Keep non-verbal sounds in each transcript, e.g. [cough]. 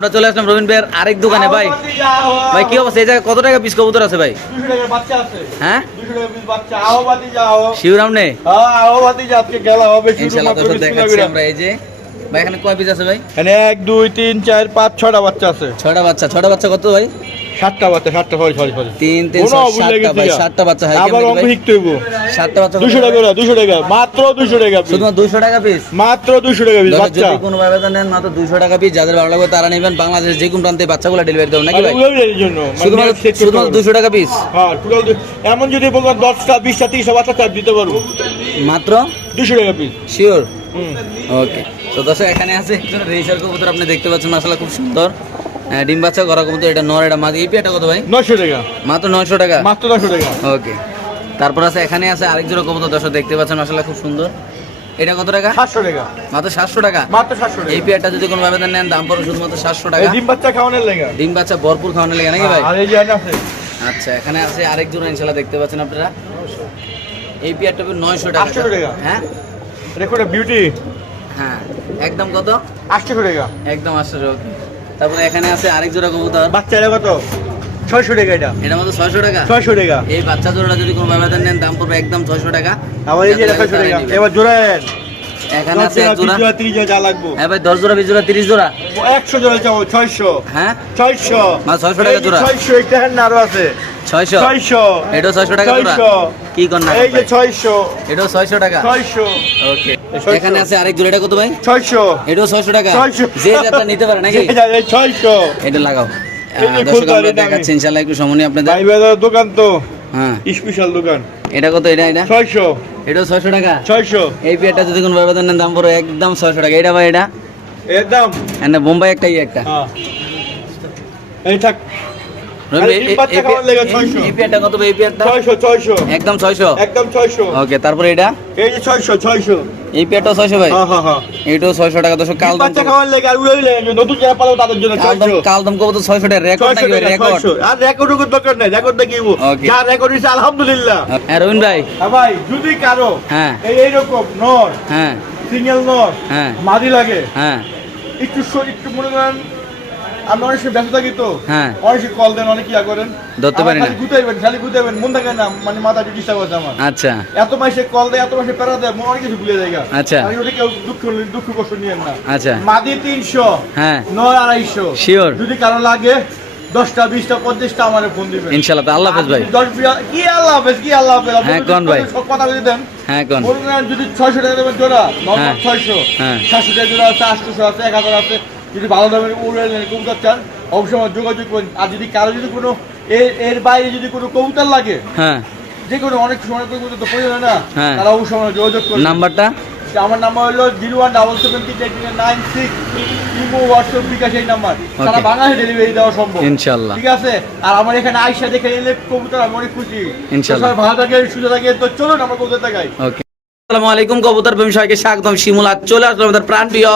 আমরা চলে আসলাম রবীন ভাইয়ের আরেক দোকানে ভাই। ভাই কি অবস্থা? এই জায়গায় কত টাকা পিস কবুতর আছে ভাই? হ্যাঁ? শিবরাম নেই হ্যাঁ আজকে গেলা হবে। আমরা এই যে ভাই এখানে কয় পিস আছে ভাই? এখানে এক দুই তিন চার পাঁচ ছটা বাচ্চা আছে। ছয়টা বাচ্চা ছয়টা বাচ্চা কত ভাই? সাতটা বাচ্চা সাতটা সরি সরি সরি। তিন তিন সাতটা ভাই। সাতটা বাচ্চা হয় আবার অঙ্ক? শিখতে হইব। সাতটা বাচ্চা দুশো টাকা করে দুশো টাকা। মাত্র দুশো টাকা পিস শুধুমাত্র দুশো টাকা পিস মাত্র দুশো টাকা পিস বাচ্চা। যদি কোনো ভাবে নেন মাত্র দুশো টাকা পিস যাদের ভালো লাগবে তারা নেবেন। বাংলাদেশের যে কোনো প্রান্তে বাচ্চাগুলো ডেলিভারি দেবেন নাকি ভাই? জন্য। মানে শুধুমাত্র শুধুমাত্র হবে। দুশো টাকা পিস হ্যাঁ টোটাল এমন যদি বলবেন দশটা বিশটা তিরিশটা বাচ্চা চাপ দিতে পারব। মাত্র? দুশো টাকা পিস শিওর ওকে তো দর্শক এখানে আছে একজন রেজিস্টার কবুতর আপনি দেখতে পাচ্ছেন মাসালা খুব সুন্দর। হ্যাঁ, ডিম বাচ্চা করা কবুতর এটা নর এটা মাদি। এই পেয়ারটা কত ভাই? নশো টাকা। মাত্র নয়শো টাকা? মাত্র নশো টাকা। ওকে। তারপর আছে এখানে আছে আরেক জোড়া কবুতর দর্শক দেখতে পাচ্ছেন মাসালা খুব সুন্দর। এটা কত টাকা? সাতশো টাকা। মাত্র সাতশো টাকা? মাত্র সাতশো টাকা। এই পেয়ারটা যদি কোনো ভাবে নেন দাম পড়বে শুধুমাত্র সাতশো টাকা। ডিম বাচ্চা খাওয়ানোর লেগে। ডিম বাচ্চা ভরপুর খাওয়ানো লেগে নাকি ভাই? আর এই যে আছে। আচ্ছা এখানে আছে আরেক জোড়া ইনশাল্লাহ দেখতে পাচ্ছেন আপনারা। এই পেয়ারটা নয়শো টাকা। হ্যাঁ? বিউটি হ্যাঁ একদম কত? আটশো টাকা। একদম ওকে তারপরে এখানে আছে আরেক জোড়া কবুতর। বাচ্চারা কত? ছয়শো টাকা এটা। এটা মতো ছয়শো টাকা? ছয়শো টাকা। এই বাচ্চা জোড়াটা যদি কোনো ব্যবধান নেন দাম পড়বে একদম ছয়শো টাকা। আবার এই যে ছয়শো টাকা। এবার জোড়ায় এখানে আছে এক জোড়া। যা লাগবো। হ্যাঁ ভাই জোড়া বিশ জোড়া তিরিশ জোড়া। একশো জোড়া চাবো ছয়শো। হ্যাঁ? ছয়শো। মানে 600 টাকা জোড়া। ছয়শো একটা হ্যান্ড আরও আছে। ছয়শো। ছয়শো। এটাও ছয়শো টাকা জোড়া। কি কর না এই যে ছয়শো। এটাও ছয়শো টাকা। ছয়শো। ওকে ছয়শো। এখানে আছে আরেক জোড়া এটা কত ভাই? ছয়শো। এটাও ছয়শো টাকা? ছয়শো। যে যাত্রা নিতে পারে নাকি? যে যার এই ছয়শো। এটা লাগাও। দর্শক আমরা দেখাচ্ছি আমি। ইনশাল্লাহ একটু সময় নিয়ে আপনাদের। ভাই বাজার দোকান তো। হ্যাঁ। স্পেশাল দোকান। এটা কত এটা এটা? ছয়শো। এটাও ছয়শো টাকা? ছয়শো। এই পেয়ারটা যদি কোনো ব্যবধান নেন দাম পড়বে একদম ছয়শো টাকা। এটা ভাই এটা? এর দাম? এনে বোম্বাই একটা ই একটা। হ্যাঁ। এই থাক। একদম ছয়শো? একদম ছয়শো। ওকে তারপরে এটা? এই যে ছয়শো ছয়শো। এই পেয়ারটাও ছয়শো ভাই? এইটাও ছয়শো টাকা দশ কাল দাম বাচ্চা খাওয়ার লেগে আর উড়ে লেগে নতুন যারা পালো তাদের জন্য কাল দাম ছয়শো। কাল দাম কত ছয়শো টাকা রেকর্ড নাকি ভাই টাকা রেকর্ড ছয়শো। আর রেকর্ড উকর দরকার নাই রেকর্ড দেখিব যা রেকর্ড হয়েছে আলহামদুলিল্লাহ। হ্যাঁ রবীন ভাই। হ্যাঁ ভাই যদি কারও হ্যাঁ। এইরকম নর হ্যাঁ। সিঙ্গেল নর হ্যাঁ। মাদি লাগে হ্যাঁ। একটু একটু মনে করেন আমরা অনেক সময় ব্যস্ত থাকি তো। হ্যাঁ। অনেক কল দেন অনেক ইয়া করেন। ধরতে পারি না। খালি গুতাইবেন খালি গুতাইবেন মন থাকে না মানে মাথা একটু ডিস্টার্ব আছে আমার। আচ্ছা। এত মাসে কল দেয় এত মাসে প্যারা দেয় মনে অনেক কিছু ভুলে যায় আচ্ছা। আমি ওটা কেউ দুঃখ দুঃখ কষ্ট নিয়েন না। আচ্ছা। মাদি তিনশো হ্যাঁ। নয় আড়াইশো। Sure. যদি কারও লাগে দশটা বিশটা পঞ্চাশটা আমার ফোন দিবেন। ইনশাল্লাহ আল্লাহ হাফেজ ভাই। দশ কি আল্লাহ হাফেজ কি আল্লাহ হাফেজ? হ্যাঁ, কোন ভাই? কথা বলে দেন। হ্যাঁ কোন? যদি ছয়শো টাকা দেবেন জোড়া হ্যাঁ। ছয়শো। হ্যাঁ। সাতশো টাকা জোড়া আছে আটশোশো আছে এক হাজার আছে। যদি ভালো দামের উড়ান কবুতর চান অবশ্যই আমার যোগাযোগ করুন। আর যদি কারও যদি কোনো এর এর বাইরে যদি কোনো কবুতর লাগে হ্যাঁ। যে কোনো অনেক সময় কবুতর তো প্রয়োজন হয় না হ্যাঁ। তারা অবশ্যই আমার যোগাযোগ করুন। নাম্বারটা? আমার নাম্বার হলো zero one double seven three eight nine six imo WhatsApp bKash এই নাম্বার। সারা বাংলাদেশে ডেলিভারি দেওয়া সম্ভব। ইনশাল্লাহ ঠিক আছে? আর আমার এখানে আইসা দেখে নিলে কবুতর আমি অনেক খুশি। ইনশাল্লাহ। ভালো থাকে সুস্থ থাকে তো চলুন আমরা কবুতর দেখাই। ওকে। আসসালামু আলাইকুম কবুতর প্রেমী সবাইকে স্বাগতম। শিমুলা চলে আসলাম আমাদের প্রাণ প্রিয়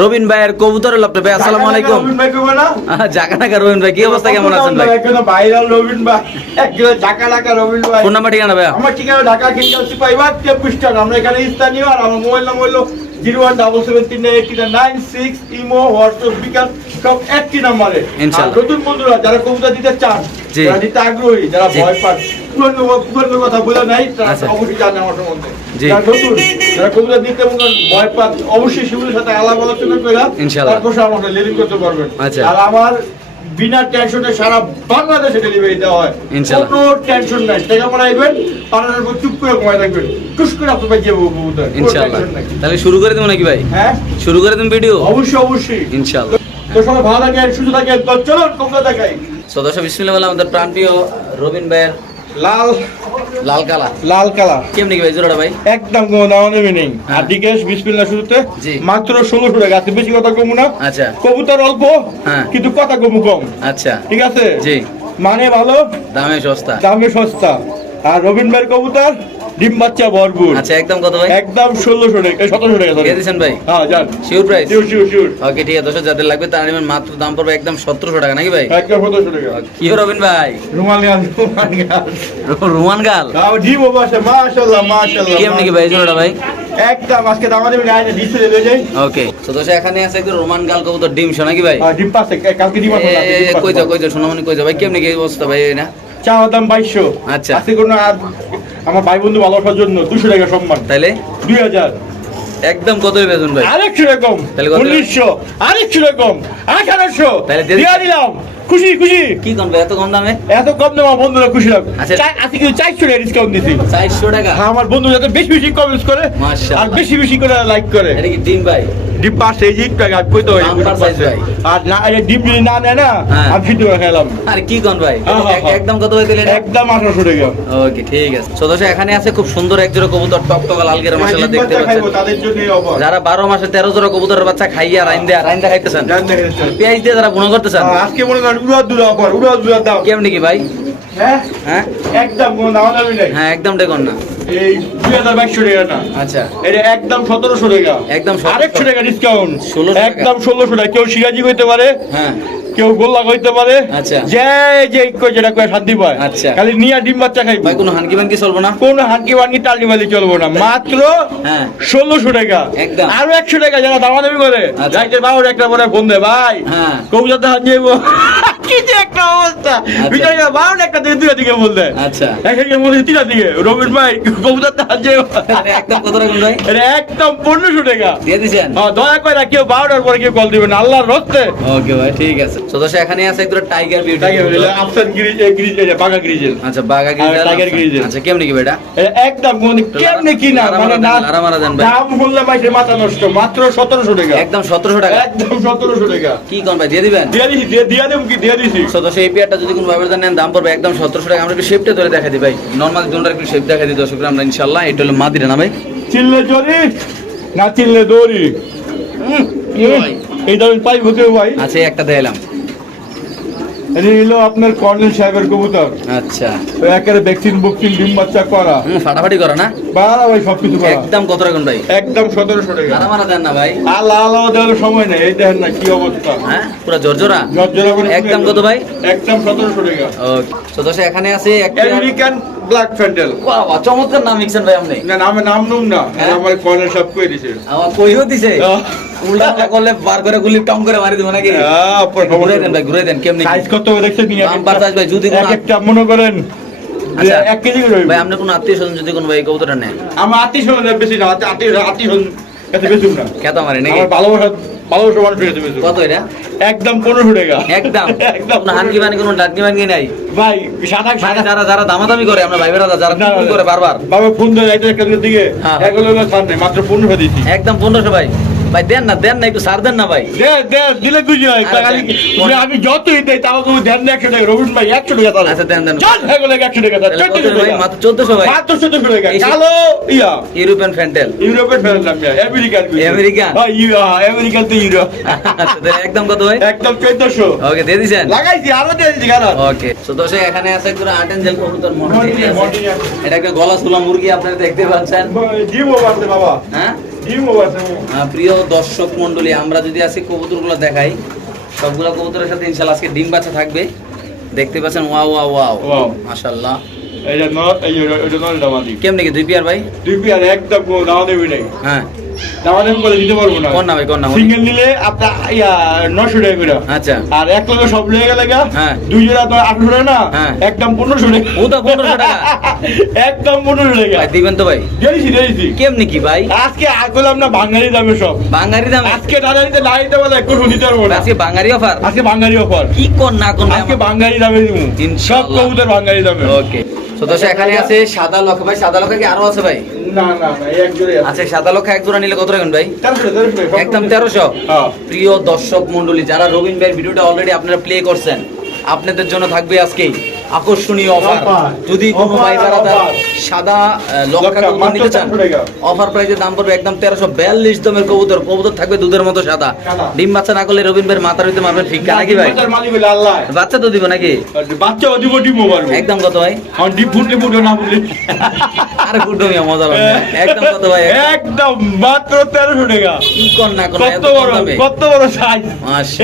রবিন ভাইয়ের কবুতর লপটে ভাই আসসালামু আলাইকুম। রবিন ভাই কবে না? আহ, জাকা নাকা রবিন ভাই কি অবস্থা কেমন আছেন ভাই? একজন ভাইরাল রবিন ভাই একজন ঢাকা ঢাকা রবিন ভাই। নাম্বার ঠিকানা ভাই আমার ঠিকানা ঢাকা সিপাহীবাগ তেপ্পিশ টাকা। আমরা এখানে স্থানীয় আর আমার মোবাইল নাম্বার হলো জিরো ওয়ান ডাবল সেভেন তিন eight nine six imo WhatsApp bKash সব একটি নাম্বারে। নতুন বন্ধুরা যারা কবুতর দিতে চান যারা দিতে আগ্রহী যারা ভয় পান পুরনো কথা বলে নাই তারা আচ্ছা। অবশ্যই জানে আমার সম্বন্ধে। যারা নতুন যারা কবুতর দিতে ভয় পান অবশ্যই শিবুলের সাথে আলাপ আলোচনা করে তারপর সে আমাকে করতে পারবেন। আচ্ছা। আর আমার বিনা টেনশনে সারা বাংলাদেশে ডেলিভারি দেওয়া হয়। কোনো টেনশন নাই। টাকা চুপ করে ঘুমায় থাকবেন। টুস করে আপনার ভাই যাব তাহলে শুরু করে দেবো নাকি ভাই? হ্যাঁ? শুরু করে দেবেন ভিডিও অবশ্যই অবশ্যই। ইনশাল্লাহ। তো সবাই ভালো থাকেন সুস্থ থাকেন। তো চলুন কবুতর দেখাই। সদস্য বিসমিল্লাহ আমাদের প্রাণ প্রিয় রবিন ভাইয়ের লাল লাল কালা। লাল কালা। কেমনি কি ভাই জোড়াটা ভাই? একদম কোনো দাম নেবে নেই। আর ডিকেশ বিসমিল্লাহ শুরুতে। মাত্র ষোলোশো টাকা। আছে বেশি কথা কমু না। আচ্ছা। কবুতর অল্প হ্যাঁ। কিন্তু কথা কমু কম। আচ্ছা। ঠিক আছে? জি। মানে ভালো। দামে সস্তা। দামে সস্তা। আর রবীন্দ্র কবুতর ডিম বাচ্চা ভরপুর। আচ্ছা একদম কত ভাই? একদম ষোলোশো টাকা সতেরোশো টাকা দিয়ে ভাই? হ্যাঁ যান। Sure price sure sure sure okay ঠিক আছে দর্শক যাদের লাগবে তারা নেবেন মাত্র দাম পড়বে একদম সতেরোশো টাকা নাকি ভাই? একদম সতেরোশো টাকা। কি রবিন ভাই? রুমাল গান রোমান গাল? তাও ডিম কেমনি কি ভাই জোড়াটা ভাই? একদম আজকে দামা ডিসপ্লে যাই ওকে তো এখানে আছে একটু রোমান গাল কবুতর ডিম শোনা কি ভাই? ডিম পাশে কালকে ডিম কই যাও কই যাও সোনামণি কই যাও ভাই কেমনি কি অবস্থা ভাই না? চা দাম বাইশশো। আচ্ছা। আজকে কোনো আমার ভাই বন্ধু ভালোবাসার জন্য দুশো টাকা সম্মান। তাইলে? দুই হাজার একদম কত বেতন ভাই? আরেকশো রকম তাহলে কত? উনিশশো। আরেকশো রকম আঠারোশো। তাহলে দিয়ে দিলাম। খুশি খুশি। কি ভাই এত কম দামে? এত কম দাম আমার বন্ধুরা খুশি আচ্ছা। আজকে কিন্তু চারশো টাকা ডিসকাউন্ট দিছি চারশো টাকা? হ্যাঁ, আমার বন্ধু যাতে বেশি বেশি কমেন্টস করে আর বেশি বেশি করে লাইক করে। এটা কি ডিম ভাই? ডিম পাশে এই যে একটু আমি কইতে হয় Bumper size ভাই। আর না এই ডিম যদি না নেয় না হ্যাঁ। আমি সিদ্ধ খেলাম। আর কি কোন ভাই? হ্যাঁ, হ্যাঁ, এক- হ্যাঁ। একদম কত ভাই দিলেন একদম আঠারোশো টাকা। ওকে ঠিক আছে। সদস্য এখানে আছে খুব সুন্দর এক জোড়া কবুতর টকটকা লাল গেরা মাশাআল্লাহ দেখতে পাচ্ছেন। তাদের জন্য অফার। যারা বারো মাসে তেরো জোড়া কবুতরের বাচ্চা খাইয়া রাইন দেয়া রাইন দেয়া খাইতেছেন। পেঁয়াজ দিয়ে যারা গুণ করতেছেন। আজকে মনে করেন দুরা দুরা দাম কেমনি কি ভাই? হ্যাঁ? হ্যাঁ? একদম কোনো দাম দামি নাই। হ্যাঁ একদম দেখুন না। এই দুই হাজার বাইশশো টাকা না। আচ্ছা। এটা একদম সতেরোশো টাকা। একদম 1700 আরেকশো টাকা ডিসকাউন্ট ষোলো একদম ষোলোশো টাকা। কেউ সিরাজি হইতে পারে। হ্যাঁ। কেউ গোল্লা কইতে পারে? আচ্ছা। যে যে কই যেটা কয় শান্তি পায়। আচ্ছা। খালি নিয়া ডিম বাচ্চা খাই ভাই কোনো হানকি বানকি চলবো না? কোন হানকি বানকি টালি বালি চলবো না। মাত্র হ্যাঁ। ষোলোশো টাকা। একদম। আরও একশো টাকা যারা দামা দামি করে। আচ্ছা। যাইতে বাবুর একটা পরে ফোন দে ভাই। হ্যাঁ। কবুতর হাত কি যে একটা অবস্থা? বিচারি বাবুর একটা দিকে দুটা দিকে বলতে আচ্ছা। এখানে দিকে। রবিন ভাই কবুতর হাত একদম কত রাখুন ভাই? এটা একদম পনেরোশো টাকা। দিয়ে দিছেন? হ্যাঁ, দয়া করে কেউ বারোটার পরে কেউ কল দিবেন আল্লাহর রস্তে। ওকে ভাই ঠিক আছে। সদস্য এখানে আছে একদম টাইগার বিউটি টাইগার আফসান গিরিজ গিরিজ বাগা গিরিজের আচ্ছা বাগা আর টাইগার গ্রিজেল গ্রিজেল। আচ্ছা কেমনি কি বেটা এটা? একদম কেমনে কি না মানে না দেন, লারা দেন ভাই। দাম বললে মাইসে মাথা নষ্ট মাত্র সতেরোশো টাকা। একদম সতেরোশো টাকা। একদম টাকা। কি কোন ভাই দিয়ে দিবেন? দিয়া দিয়া- কি? দিয়া পেয়ারটা যদি কোনো ব্যবসা নেন দাম পড়বে একদম সতেরোশো টাকা। আমরা একটু শেপটা ধরে দেখা দিই ভাই। নর্মাল দুটার একটু শেপ দেখা দিই দর্শক আমরা ইনশাল্লাহ এটা হলো মাদিরা না ভাই চিল্লে জরি না চিল্লে দড়ি? এই দাম পাইব কেউ ভাই। আচ্ছা একটা দেখালাম। এটা হলো আপনার কর্নেল সাহেবের কবুতর। আচ্ছা। ওই একেবারে ভ্যাকসিন বুকসিন ডিম বাচ্চা করা। ফাটাফাটি করো না। বাড়া ভাই সবকিছু করা। একদম কত রাখুন ভাই? একদম সতেরোশো টাকা। মারা দেন না ভাই। আল্লাহ আল্লাহ দেওয়ার সময় নেই। এই দেখেন না কি অবস্থা। হ্যাঁ পুরো জর্জরা? জর্জরা একদম কত ভাই? একদম সতেরোশো টাকা। ওকে। সদস্য এখানে আছে একটা আমেরিকান ব্ল্যাক ফ্যান্ডেল বাহ, বাহ, চমৎকার নাম লিখছেন ভাই আপনি। না নামে নাম নুম না। হ্যাঁ? আমার কর্নার সব কই দিছে? আমার কইও দিছে। উল্টা করলে বার করে গুলি টং করে মারি দিব নাকি? ঘুরে দেন ভাই ঘুরে দেন কেমনি সাইজ কত দেখছেন নি বাম্পার size ভাই, যদি কোনো এক একটা মনে করেন আচ্ছা। এক কেজি ভাই আপনার কোনো আত্মীয় স্বজন যদি কোনো ভাই কবুতরটা নেন আমার আত্মীয় স্বজন বেশি না আত্মীয় আত্মীয় আত্মীয় স্বজন এত বেশি না। কেতা মারে নাকি? আমার ভালোবাসা ভালোবাসা মানুষ হয়ে বেশি কত এটা? একদম পনেরোশো টাকা। একদম? [laughs] একদম হানকি বানি কোনো ডাকনি বানি নাই? ভাই সাদা মানে সাদা যারা যারা দামাদামি করে আমরা ভাই বেড়া যারা ফোন করে বারবার। বাবা ফোন দেয় একটা দিকে। হ্যাঁ। এগুলো মাত্র পনেরোশো দিচ্ছি। একদম পনেরোশো ভাই। ভাই দেন না দেন না একটু সার দেন না ভাই। দিলে খুশি হয়। আমি যতই দেই তাও তুমি দেন না একশো টাকা রবিন ভাই একশো টাকা তাহলে। আচ্ছা দেন দেন। চল এগুলো একশো টাকা তাহলে ভাই? মাত্র চোদ্দশো ভাই। মাত্র চোদ্দশো টাকা। কালো ইয়া। ইউরোপিয়ান ফ্যান্টেল ইউরোপের ফেরলাম আমেরিকান আমেরিকান? হ্যাঁ ইউ- হ্যাঁ, আমেরিকান? তো ইউরোপ আচ্ছা একদম কত ভাই? একদম চোদ্দশো। ওকে দিয়ে দিছেন? লাগাইছি আরও দিয়ে কারণ ওকে তো এখানে আছে আর্ট এঞ্জেল কবুতর। এটা একটা গলা সুলা মুরগি আপনারা দেখতে পাচ্ছেন। বাড়ছে বাবা। হ্যাঁ? প্রিয় দর্শক মন্ডলী আমরা যদি আজকে কবুতরগুলো দেখাই সবগুলো কবুতরের সাথে ইনশাল্লাহ আজকে ডিম বাচ্চা থাকবে। দেখতে পাচ্ছেন ওয়া ওয়া ওয়া মাশাল্লাহ কেমনে কি দুই পিয়ার ভাই? দুই পিয়ার একদম দামা দেবি নাই। হ্যাঁ। দামা দেবি করে দিতে পারব না। কোন না ভাই কোন না সিঙ্গেল নিলে আপনার ইয়া নশো টাকা করে। আচ্ছা। আর এক লগে সব লেগে গেলে গা হ্যাঁ। দুই জোড়া তো আঠারোশো টাকা না হ্যাঁ। একদম টাকা। টাকা। [laughs] টাকা। ভাই দিবেন তো ভাই। দিয়েছি দিয়েছি। কেমনি কি ভাই? আজকে আগলাম না বাঙালি দামে সব। বাঙালি দাম? আজকে দাদা দিতে না বলে একটু দিতে পারব না। আজকে বাঙালি অফার আজকে বাঙালি অফার কি কোন না কোন আজকে বাঙালি দামে দিব। সব। কবুতর বাঙালি দামে। ওকে তো এখানে আছে সাদা লক্ষ ভাই সাদা লক্ষ কি আরও আছে ভাই? না না না এক আছে। আচ্ছা সাদা লক্ষ এক জোড়া নিলে কত ভাই? একদম তেরোশো? হ্যাঁ। প্রিয় দর্শক মন্ডলী যারা রবিন ভাইয়ের ভিডিওটা অলরেডি আপনারা প্লে করছেন আপনাদের জন্য থাকবে আজকেই। আকর্ষণীয় অফার যদি কোনো ভাই সাদা লক্ষা, কবুতর নিতে চান অফার প্রাইসের দাম পড়বে একদম তেরোশো বিয়াল্লিশ দমের কবুতর। কবুতর থাকবে দুধের মতো সাদা। ডিম বাচ্চা না করলে রবিন ভাইয়ের মাথার হইতে মারবেন ফিক্কা নাকি ভাই? বাচ্চা তো দিব নাকি? বাচ্চা দিব ডিমও পারব একদম কত ভাই? ডিম ফুটলে ফুটে না ফুটলে। আরে মিয়া মজা পাবেন একদম কত ভাই? একদম মাত্র তেরোশো টাকা। কি কর না কোন কত বড় কত বড় সাইজ।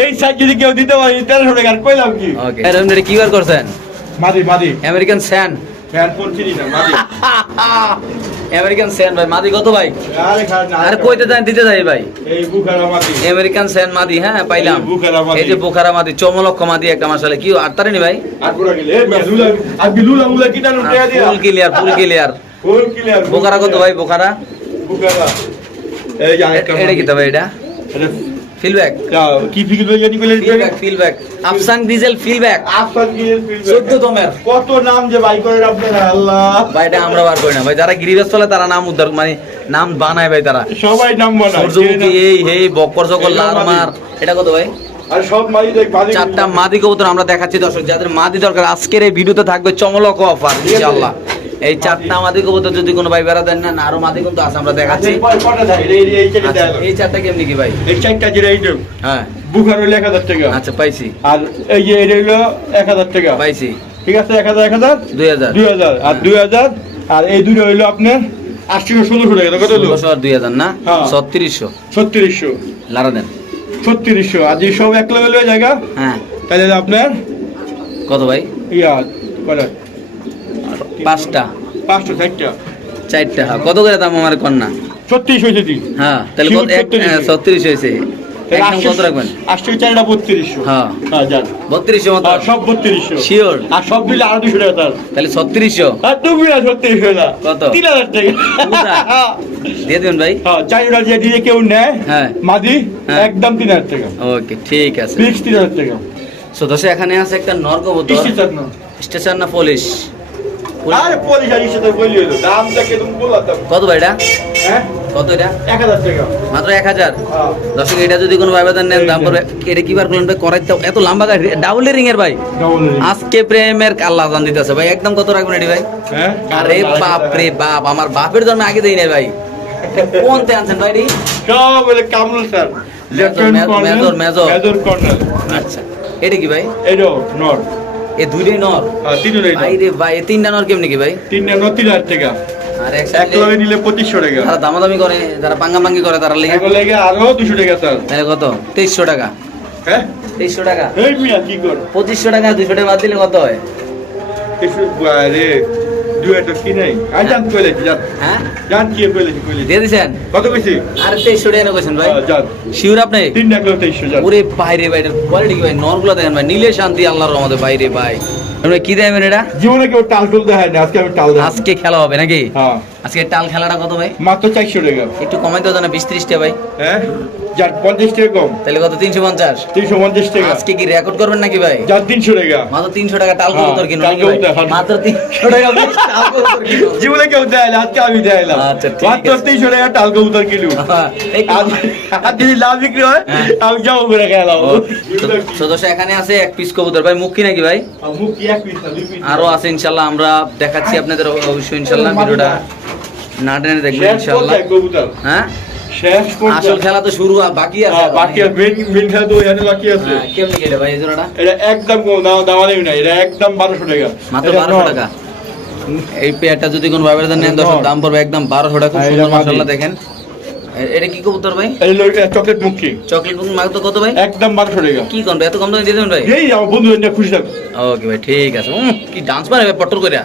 এই সাইজ যদি কেউ দিতে পারে তেরোশো টাকা আর কইলাম কি? ওকে রবিন ভাই কি বার করছেন? মাদি মাদি। আমেরিকান স্যান ফ্যান ফোন না মাদি। [laughs] আমেরিকান স্যান ভাই মাদি কত ভাই? আরে কইতে যাই দিতে যাই ভাই। এই বুখারা মাদি। আমেরিকান স্যান মাদি হ্যাঁ পাইলাম। এই। যে বুখারা মাদি চমলক্ষ মাদি একটা মাসালে কি আর তারেনি ভাই? Full clear full clear. বোকারা কত ভাই বোকারা এটা কি তো ভাই এটা? এটা ফিলব্যাক কি ফিকির বলে জানি বলে ফিলব্যাক ফিলব্যাক আফসান ডিজেল ফিলব্যাক কি চোদ্দ দমের। কত নাম যে করে আপনারা আল্লাহ। ভাই এটা আমরা বার করি না। ভাই যারা গিরিবাস চলে তারা নাম উদ্ধার মানে নাম বানায় ভাই তারা। সবাই নাম বানায় সূর্যমুখী এই হেই বক্কর সকল লাল। মার। এটা কত ভাই? আর সব মাদি চারটা মাদি কবুতর আমরা দেখাচ্ছি দর্শক যাদের মাদি দরকার আজকের এই ভিডিওতে থাকবে চমলক অফার ইনশাআল্লাহ। এই চারটা মাদি কবুতর যদি কোনো ভাই বেড়া দেন না আরও মাদি কিন্তু আছে আমরা দেখাচ্ছি। আচ্ছা, এই চারটা কেমনি কি ভাই? এই চারটা যেটা এই হ্যাঁ। বুখার হইল এক হাজার টাকা। আচ্ছা পাইছি। আর এই যে এটা হইল এক হাজার টাকা। পাইছি। ঠিক আছে এক হাজার এক হাজার? দুই হাজার। দুই হাজার। আর দুই হাজার আর এই দুটো হইল আপনার আটশো ষোলোশো টাকা কত ষোলোশো আর দুই হাজার না? হ্যাঁ। ছত্রিশশো। ছত্রিশশো। লারা দেন। ছত্রিশশো। আর যে সব এক লেভেল হয়ে জায়গা হ্যাঁ। তাহলে আপনার কত ভাই? ইয়া কটা পাঁচটা। পাঁচশো ষাটটা চারটা হ্যাঁ। কত করে দাম আমার কন্যা? ছত্রিশ হয়েছে হ্যাঁ তাহলে ছত্রিশ। হ্যাঁ, হয়েছে। কত রাখবেন? আটশো চারটা বত্রিশশো। হ্যাঁ। হ্যাঁ যান। বত্রিশশো মতো? সব বত্রিশশো। শিওর? আর সব মিলে আরও দুশো টাকা তাহলে ছত্রিশশো? আর তুমি আর ছত্রিশশো না। কত? তিন হাজার টাকা। দিয়ে দেবেন ভাই? হ্যাঁ চারিটা দিয়ে কেউ নেয়। হ্যাঁ। মাদি হ্যাঁ। একদম তিন হাজার টাকা। ওকে ঠিক আছে। ফিক্স তিন হাজার টাকা। সো দশে এখানে আছে একটা নর্ক বোতল কিস্তি চার না। স্টেশন না পুলিশ? আরে ইসে বলি হলো দামটা বললাম কত ভাই এটা হ্যাঁ? কত এটা? এক হাজার টাকা। মাত্র এক হাজার? হ্যাঁ। দর্শক এটা যদি কোনো ভাইবাদার নেন দাম পড়বে। এটা কি বার করলেন ভাই? করাইতে এত লম্বা গাড়ি। ডাবল রিং এর ভাই। আজকে প্রেমের আল্লাহ জান দিতেছে ভাই। একদম কত রাখবেন এটি ভাই? হ্যাঁ? আরে বাপ রে বাপ আমার বাপের জন্ম আগে দেই নাই ভাই। কোন তে আনছেন ভাই এটি? সব বলে Kamrul sir. Major, major, major. Corner আচ্ছা। এটা কি ভাই? এডো নর। এ দুইটাই নর? আর ভাই রে ভাই তিনটা নর কেমনি কি ভাই? তিনটা নর তিন হাজার টাকা। আর এক লগে নিলে পঁচিশশো টাকা। যারা দামাদামি করে যারা পাঙ্গাপাঙ্গি করে তারা লেগে লেগে আরও দুশো টাকা স্যার। তাহলে কত? তেইশশো টাকা। হ্যাঁ? তেইশশো টাকা? এই মিয়া কি কর? পঁচিশশো টাকা দুশো টাকা বাদ দিলে কত হয়? আরে জান কইলেছি জান হ্যাঁ? জান কি কইলেছি কইলেছি দিয়ে দিছেন? কত কইছি আরে তেইশশো টাকা কইছেন ভাই। জান শিওর আপনি? তিন টাকা তেইশশো জান ওরে বাইরে ভাই কোয়ালিটি ভাই? নরগুলো দেখেন ভাই নীলে শান্তি আল্লাহর রহমতে বাইরে ভাই। কি দেবেন এটা? জীবনে কেউ টাল টুল দেখায় না আজকে আমি টাল আজকে খেলা হবে নাকি? হ্যাঁ। আজকে টাল খেলাটা কত ভাই? মাত্র চারশো টাকা। একটু কমাই দাও জানা বিশ ত্রিশটা ভাই। হ্যাঁ? যার পঞ্চাশ টাকা কম। তাহলে কত তিনশো পঞ্চাশ? তিনশো পঞ্চাশ টাকা। আজকে কি রেকর্ড করবেন নাকি ভাই? যার তিনশো টাকা। মাত্র তিনশো টাকা টাল হ্যাঁ, কবুতর ভাই? কবুতর, হ্যাঁ। মাত্র তিনশো টাকা জীবনে কেউ দেয় আজকে আমি দেয়লাম আচ্ছা, মাত্র। তিনশো টাকা টাল কবুতর কিলো হ্যাঁ, আজ যদি লাভ বিক্রি হয় হ্যাঁ। আমি যাব করে খেলাম সদস্য এখানে আছে এক পিস কবুতর। ভাই মুখ কি নাকি ভাই? মুখ কি এক পিস আরও আছে ইনশাল্লাহ। আমরা দেখাচ্ছি আপনাদের অবশ্যই ইনশাল্লাহ ভিডিওটা। না টেনে দেখবেন কবুতর। হ্যাঁ? আসল খেলা তো শুরু বাকি আছে হ্যাঁ, বাকি মেন মেন খেলা তো এখানে বাকি আছে। হ্যাঁ, কেমনি কেটে ভাই জোড়াটা? এটা একদম দাম দামা না এটা একদম বারোশো টাকা। মাত্র এটা বারোশো নর। টাকা। এই পেয়ারটা যদি কোনো ভাইবার নেন দশ দাম পড়বে একদম বারোশো টাকা খুব হ্যাঁ, সুন্দর। মশলা দেখেন। এটা কি কবুতর ভাই? চকলেট মুখী। চকলেট বুক মাগ তো কত ভাই? একদম বারোশো টাকা। কি কোন এত কম দামে দিয়ে দেবেন ভাই? এই আমার বন্ধু নিয়ে খুশি থাকবে ওকে ভাই ঠিক আছে। কি ডান্স ভাই পটল করে [laughs]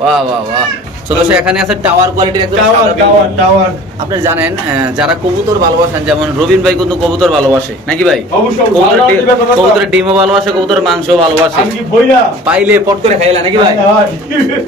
বাহ বাহ বাহ। সদস্য এখানে আছে টাওয়ার কোয়ালিটির একদম টাওয়ার টাওয়ার টাওয়ার আপনি জানেন যারা কবুতর ভালোবাসেন যেমন রবিন ভাই কিন্তু কবুতর ভালোবাসে। নাকি ভাই? কবুতরের ডিমও ভালোবাসে কবুতরের মাংস ভালোবাসে। পাইলে পট করে খাইলা নাকি ভাই?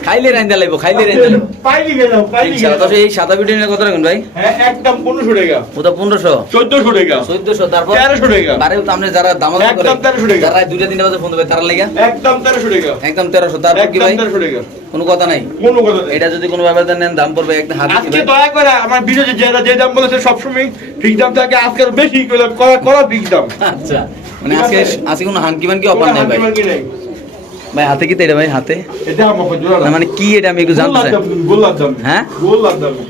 খাইলে রাইন্দা লাগবো খাইলে রাইন্দা লাগবো। পাইলি গেলাম পাইলি গেলাম এই সাদা ভিডিও নিয়ে কত ভাই। হ্যাঁ একদম পনেরোশো টাকা। ওটা পনেরোশো। চোদ্দশো টাকা। চোদ্দশো তারপর তেরোশো টাকা। বারে আপনি যারা দাম একদম 1300 টাকা। যারা দুইটা তিনটা বাজে ফোন দেবে তারা লেগে। একদম তেরোশো টাকা। একদম তেরোশো তারপর কি একদম ভাই? তেরোশো টাকা। কোনো কথা নাই? কোনো কথা এটা যদি কোনো ব্যাপারে নেন দাম পড়বে একদম হাত আজকে দয়া করে আমার ভিডিওতে যেটা যে দাম বলেছে সবসময় ঠিক দাম থাকে আজকে বেশি করে করা ঠিক দাম। আচ্ছা। মানে আজকে আজকে কোনো হানকি মানকি অফার নাই ভাই। ভাই হাতে কি তো এটা ভাই হাতে? এটা আমার জোড়া না মানে কি এটা আমি একটু জানতে চাই। হ্যাঁ?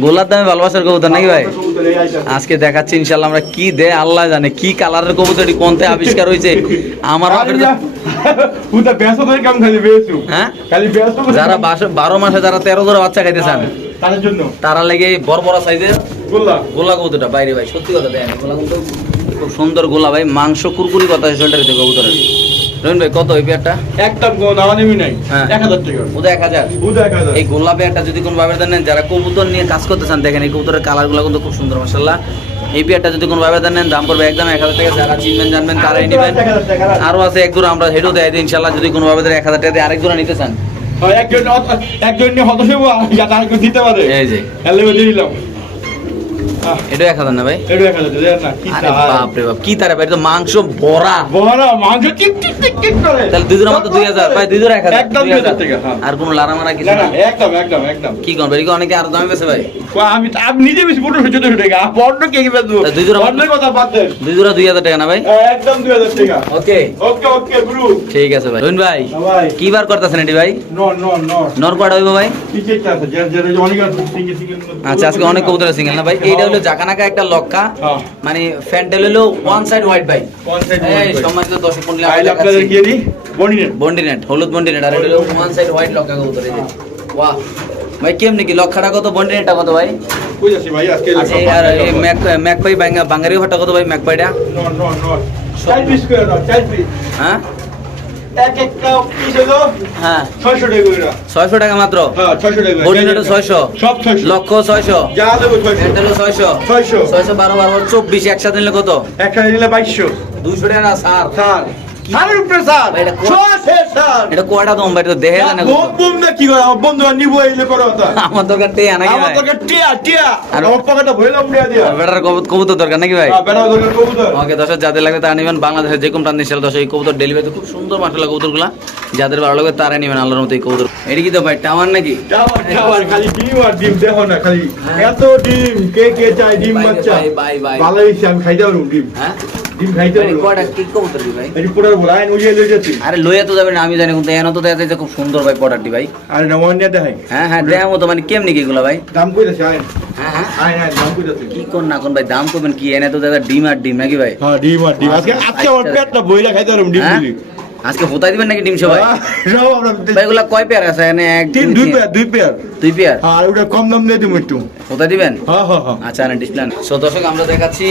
গোলার দামে। ভালোবাসার কবুতর নাকি ভাই। আজকে দেখাচ্ছি ইনশাল্লাহ আমরা কি দে আল্লাহ জানে কি কালারের কবুতর এটি কোনতে আবিষ্কার হয়েছে। আমার হ্যাঁ? যারা বারো মাসে যারা তেরো ধরে বাচ্চা খাইতে চান তার জন্য। তারা লেগে বড় বড় সাইজের গোল্লা। গোলা কবুতরটা বাইরে ভাই সত্যি কথা দেন। গোলা কবুতর খুব সুন্দর গোলা ভাই মাংস কুরকুরি কথা হইতে কবুতরের। রহিম ভাই কত ওই পেয়ারটা? একদম কোনো দাম নেমি নাই। হ্যাঁ। এক হাজার টাকা। ওদের এক হাজার? এই গোল্লা পেয়ারটা যদি কোনো ভাবে নেন যারা কবুতর নিয়ে কাজ করতে চান দেখেন এই কবুতরের কালারগুলো কিন্তু খুব সুন্দর মাসাল্লাহ এই পেয়ারটা যদি কোনো ভাবে নেন দাম পড়বে একদম এক হাজার টাকা। যারা চিনবেন জানবেন তারাই নেবেন। এক হাজার টাকা। আরও আছে এক জোড়া আমরা হেঁটেও দেয় ইনশাল্লাহ যদি কোনো ভাবে এক হাজার টাকা দিয়ে আরেক জোড়া নিতে চান। হয়, একজন একজন হতাশ হব দিতে পারে। এই যে। দিলাম। এটা এক হাজার না ভাই? এটা এক হাজার না কি তার। বাপ রে বাপ কি তারে ভাই তো মাংস ভরা মাংস টিক টিক টিক টিক করে। তাহলে দুই মাত্র দুই হাজার। ভাই দুই এক হাজার একদম দুই দুই হাজার। হাজার। টাকা, হ্যাঁ। আর কোনো লারা মারা কিছু না একদম একদম একদম। কি করবে এদিকে অনেকে আরও দামে বেছে ভাই? আমি আমি নিজে বেশি টাকা। বড় কে কি বেচবো? দুই জোড়া অন্যের কথা বাদ দেন। দুই জোড়া দুই হাজার টাকা না ভাই? হ্যাঁ, একদম দুই হাজার টাকা। ওকে। ওকে ওকে ব্রু ঠিক আছে ভাই। রহিন ভাই ভাই। কি বার করতেছেন এটি ভাই? No no no. নর কয়টা হইব ভাই? টিকেট আছে অনেক সিঙ্গেল সিঙ্গেল আচ্ছা আজকে অনেক কবুতর সিঙ্গেল না ভাই? এইটা হলো জাকানাকা একটা লক্কা। হ্যাঁ। মানে ফ্যান্টেল হলো ওয়ান সাইড হোয়াইট ভাই One side এই ভাই। সম্মানিত দর্শক মন্ডলী আপনাদের। কি দি বন্ডিনেট। হলুদ বন্ডিনেট আর হলো ওয়ান সাইড হোয়াইট লক্কা কবুতর এই যে। বাহ। ভাই কেমনি কি লক্ষাটা কত? বন্ডিনেটটা কত ভাই? কই যাচ্ছি ভাই? আজকে আচ্ছা আর এই ম্যাক ম্যাক বাঙ্গা বাঙ্গারি ভাটা কত ভাই? ম্যাক পাইটা নো নো নো পিস করে দাও পিস হ্যাঁ? ছয়শো টাকা মাত্র? হ্যাঁ 600 টাকা বন্ডিনেটও ছয়শো। লক্ষ ছয়শো। যা দেবো 600 ফ্যান্টেলও ছয়শো। ছয়শো। বারো বারো চব্বিশ একসাথে নিলে কত? একটা নিলে 2200 দুশো টাকা সার স্যার। স্যার স্যারের উপরে স্যার ভাই, এটা কোন- ছশো স্যার এটা কয়টা দম ভাই এটা দেখে জানে বোম বোম না কি করে আমার নিব এইলে করে আমার দরকার টেয়া নাকি আমার দরকার টিয়া টিয়া। আর- আমার ভইলাম দিয়া। দিয়া বেটার কবুতর দরকার নাকি ভাই? দরকার কবুতর। ওকে দর্শক যাদের লাগবে তারা নেবেন। বাংলাদেশের যে কোনো সেল দর্শক এই কবুতর ডেলিভারিতে খুব সুন্দর মাসাল্লাহ কবুতরগুলা। যাদের ভালো লাগবে তারা নেবেন আল্লাহর মতো এই কবুতর। এটা কি তো ভাই টাওয়ার নাকি? টাওয়ার টাওয়ার খালি ডিম আর ডিম দেখো না খালি হ্যাঁ। এত ডিম কে কে চাই ডিম বাচ্চা? ভাই। ভালো আমি খাইতে পারব ডিম। হ্যাঁ? ডিম খাইতে ভাই, পারব কয়টা? কি কবুতর কি ভাই? এটি পুরার বলা আইন লই যাচ্ছি। আরে লইয়া তো যাবেন আমি জানি কিন্তু এনে তো দেখা যায় খুব সুন্দর ভাই পটারটি ভাই। আর না ওয়ান দেখাই। হ্যাঁ হ্যাঁ মানে কেমনি কি এগুলো ভাই? দাম কই হ্যাঁ হ্যাঁ। কি কোন না কোন ভাই দাম করবেন কি? এনে তো দেখা ডিম আর ডিম নাকি ভাই? হ্যাঁ ডিম আর ডিম। আজকে আজকে আমার পেটটা বইলা খাইতে পারব ডিম আজকে হোতাই দিবেন নাকি ডিম সবাই? [laughs] সব আমরা এগুলা কয় পেয়ার আছে? এনে এক তিন দুই পেয়ার দুই পেয়ার দুই পেয়ার আর ওটা কম দাম দিয়ে দিব একটু। হোতাই দিবেন? হ্যাঁ হ্যাঁ হ্যাঁ। আচ্ছা না ডিসপ্লে সো দর্শক আমরা দেখাচ্ছি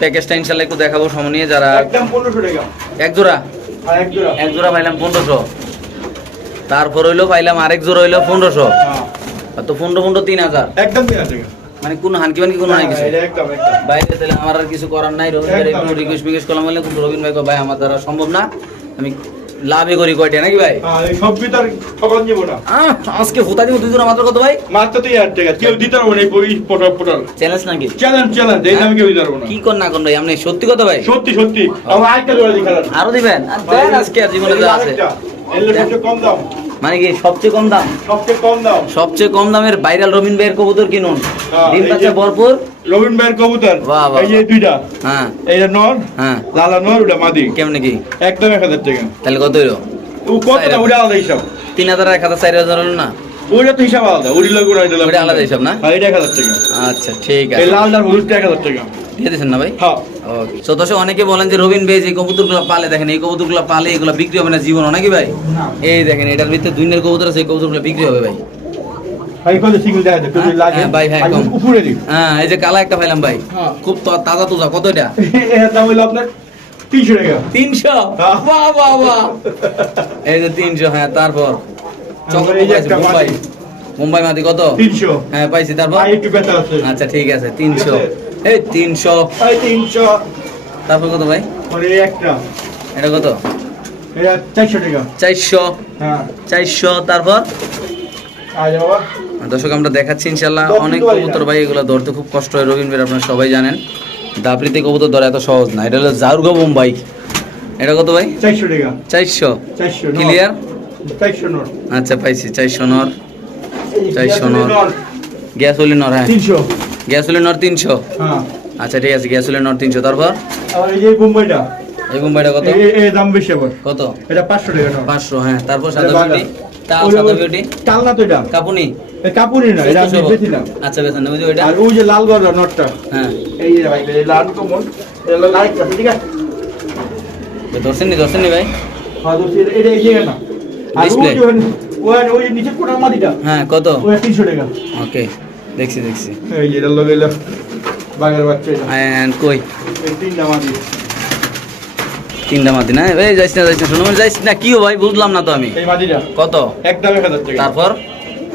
প্যাকেজটা ইনশাল্লাহ একটু দেখাবো সময় নিয়ে যারা একদম পনেরোশো টাকা। এক জোড়া? আর এক জোড়া। এক জোড়া পাইলাম পনেরোশো। তারপর হইল পাইলাম আরেক জোড়া হইল পনেরোশো। হ্যাঁ। তো পনেরো পনেরো তিন হাজার। একদম তিন হাজার টাকা। মানে কোন হানকি বানকি কোনো নাই কিছু? একদম একদম। বাইরে তাহলে আমার আর কিছু করার নাই। রবিন ভাই একদম। রিকোয়েস্ট মিকোয়েস্ট করলাম বলে রবিন ভাই কয়, ভাই আমার দ্বারা সম্ভব না। আমি লাভে করি কয়টা নাকি ভাই? সব বিতার খবর দিব না। আজকে হোতা দিব দুই মাত্র কত ভাই? মাত্র তুই হাজার টাকা। কেউ দিতে পারব না বই পটল পটল। চ্যালেঞ্জ নাকি? চ্যালেঞ্জ চ্যালেঞ্জ এই আমি কেউ দিতে পারব না। কি কর না কোন ভাই আপনি সত্যি কথা ভাই? সত্যি সত্যি। আমার দিই খেলার আরও দিবেন? আর দেন আজকে আর জীবনে যা আছে। সবচেয়ে কম দাম। মানে কি সবচেয়ে কম দাম? সবচেয়ে কম দাম। সবচেয়ে কম দামের ভাইরাল রবিন ভাইয়ের কবুতর কিনুন। হ্যাঁ, ডিম পাচ্ছে ভরপুর। রবীন ভাইয়ের কবুতর এই যে দুইটা। হ্যাঁ। এইটা নর হ্যাঁ। লালা নর ওটা মাদি। কেমনে কি? একদম এক হাজার টাকা। তাহলে কত হইল? ও কত না ওটা আলাদা হিসাব। তিন হাজার এক হাজার চার হাজার হলো না? ওইটা তো হিসাব আলাদা। ওই লোক ওটা ওটা আলাদা হিসাব না? হ্যাঁ এটা এক হাজার টাকা। আচ্ছা ঠিক এই আছে। লাল আর হলুদটা এক হাজার টাকা। দিয়ে দিয়েছেন না ভাই? হ্যাঁ। তো দর্শক অনেকে বলেন যে রবিন ভাই যে কবুতরগুলো পালে দেখেন এই কবুতরগুলো পালে এগুলো বিক্রি হবে না জীবন নাকি ভাই? এই দেখেন এটার ভিতরে কবুতর আছে এই কবুতরগুলো বিক্রি হবে ভাই। হ্যাঁ, হ্যাঁ, হ্যাঁ, হ্যাঁ এই যে কালা একটা পাইলাম হ্যাঁ। খুব তাজা তুজা কত এটা? [laughs] আপনার তিনশো টাকা। তিনশো? হ্যাঁ। বাহ বাহ বাহ। এই যে তিনশো হ্যাঁ তারপর। মুম্বাই মাটি। কত? তিনশো। হ্যাঁ পাইছি তারপর? আচ্ছা ঠিক আছে তিনশো। এই তিনশো। এই তিনশো। তারপর কত ভাই? একটা। এটা কত? চারশো টাকা। চারশো। হ্যাঁ। চারশো তারপর? দর্শক আমরা দেখাচ্ছি ইনশাল্লাহ। অনেক কবুতর ভাই এগুলো ধরতে খুব কষ্ট হয় রবীন্দ্র আপনারা সবাই জানেন। দাপড়িতে কবুতর ধরা এত সহজ না। এটা হলো জাউরগো মুম্বাই এটা কত ভাই? চারশো টাকা। চারশো। ক্লিয়ার আচ্ছা পাইছি। চারশো নর। চারশো নর। নর, গ্যাসোলি নর হ্যাঁ। তিনশো। গ্যাসোলি নর তিনশো? হ্যাঁ। আচ্ছা ঠিক আছে গ্যাসোলি নর তিনশো। তারপর? এই যে বোম্বাইটা? এই মুম্বাইটা কত? এই- দাম বেশি আবার। কত? এটা পাঁচশো টাকা পাঁচশো হ্যাঁ। তারপর সাদা বিউটি? তাল সাদা বিউটি? তাল না তো এটা। কাপুনি? এই না এটা আমি বেছিলাম আচ্ছা বেতন ওই ওইটা? আর ওই যে লাল গড়া নটটা। হ্যাঁ। এই যে ভাই এই লাল কমন এটা হলো আরেকটা ঠিক আছে? ধরছেন নি ধরছেন নি ভাই? হ্যাঁ তো এটা এই জায়গা না ওই ওই নিচে কোটার মাটিটা। হ্যাঁ কত? ওই তিনশো টাকা। ওকে দেখছি দেখছি। এটা বাঘের বাচ্চা কই? তিনটা মাটি। তিনটা মাদি না? এই যাইস না যাইস না যাইস না কি ভাই বুঝলাম না তো আমি। এই মাদিটা কত? একদম এক হাজার টাকা। তারপর?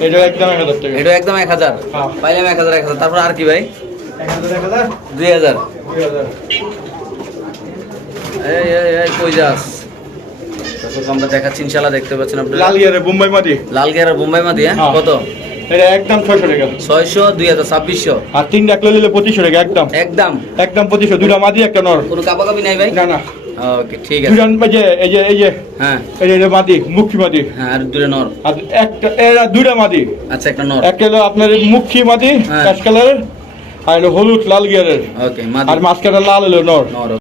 এটা একদম এক হাজার টাকা। এটা একদম এক হাজার? হ্যাঁ। পাইলাম এক হাজার এক হাজার। তারপর আর কি ভাই? দুই হাজার। এই এই এই কই যাস? আমরা দেখাচ্ছি ইনশাল্লাহ দেখতে পাচ্ছেন আপনারা। লাল ইয়ারে বোম্বাই মাদি লাল বোম্বাই মাদি হ্যাঁ? হ্যাঁ। কত? এটা একদম ছয়শো টাকা। ছয়শো দুই হাজার ছাব্বিশশো। আর তিনটা নিলে পঁচিশশো টাকা একদম। একদম? একদম পঁচিশশো দুটা মাদি একটা নর। কোনো কাপাকাপি নাই ভাই? না না। ওকে ঠিক আছে। দুজন এই যে এই যে এই যে হ্যাঁ। এই যে মাদি মুখী মাদি। হ্যাঁ আর দূরে নর। আর একটা এরা দুটা মাদি। আচ্ছা একটা নর। একটা হলো আপনার মুখী মাদি। অ্যাশ কালারের আর হলুদ লাল গিয়ারের। ওকে আর মাঝখানে লাল হলো নর। নর